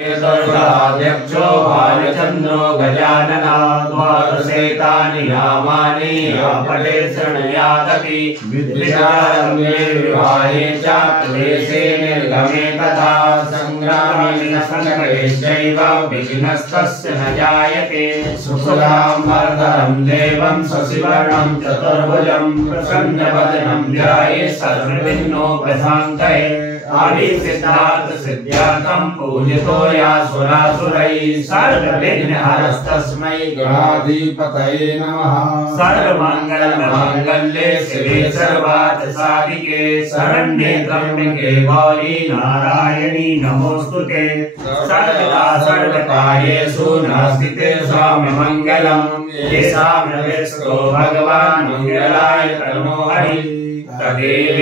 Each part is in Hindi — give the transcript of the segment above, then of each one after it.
सर्वाध्यक्षो भालचन्द्रो गजानना द्वादशैतानि नामानि पठे शृणुयादपि विद्यारम्भे विवाहे च क्लेशे निर्गमे तथा संग्रामे संकटेश्चैव विघ्नस्तस्य न जायते सुखदां वरदं देवं शशिवर्णं चतुर्भुजं प्रसन्नवदनं ध्यायेत् सर्वविघ्नोपशान्तये आदि सिद्धार्थ सिद्ध्यार्थं पूजितो यासुरासुरैः सर्वविघ्नहरस्तस्मै गणाधिपतये नमः। सर्वमङ्गलमाङ्गल्ये शिवे सर्वार्थसाधिके शरण्ये त्र्यम्बके गौरी नारायणी नमोस्तुते। सर्वदा सर्वकार्येषु नास्ति स्वामिमङ्गलं येषां हृदयस्थो भगवान् मङ्गलाय तनो हरिः। तदेव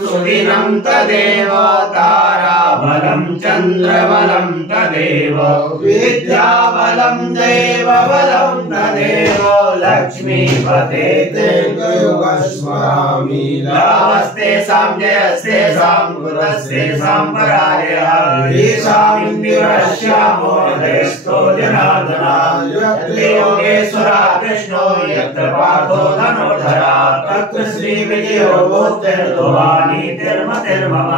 सुदिनं तदेव ताराबलं चन्द्रबलं तदेव विद्याबलं देवबलं तदेव लक्ष्मीपते युगस्मरामि लाभस्तेषां जयस्तेषां कृतस्तेषां पराजयः येषां इन्द्रियश्यामो हृदयस्थो जनार्दनः यत्र योगेश्वरः कृष्णो यत्र पार्थो धनुर्धरः तत्र श्रीविजयो भूतिर्ध्रुवानीतिर्मतिर्मम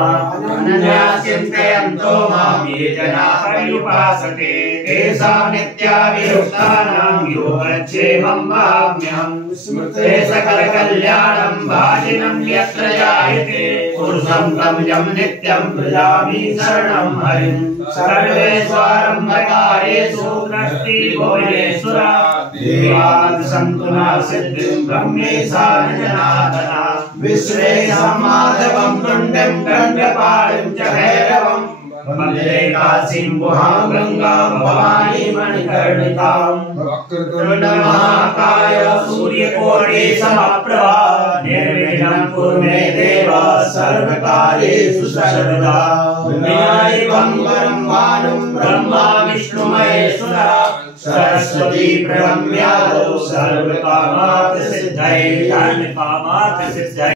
अनन्या चिन्तयन्तो मां ये जनाः पर्युपासते तेषां नित्याभियुक्तानां योगक्षेमं वहाम्यहम्। स्मृते सकलकल्याणं भाजिनं यत्र जायते पुरुषं तमजं नित्यं भजामि शरणं हरिं। सर्वेष्वारम्भकारेषु नष्टिभुवनेश्वरा देवान् सन्तु न सिद्धिं ब्रह्मेशान जनार्दना विश्वेशं माधवं तुण्डं दण्डपाणिं च भैरवं वन्दे काशीं गुहां गंगां भवानी मणिकर्णिकां। वक्रतुण्डमहाकाय सूर्यकोटि समप्रभा निर्विघ्नं कुरु मे देव सर्वकार्येषु सर्वदा। विनायकं वरं भानुं ब्रह्मा विष्णु महेश्वरः सरस्वती प्रणम्यादौ सर्वकामार्थ सिद्धये।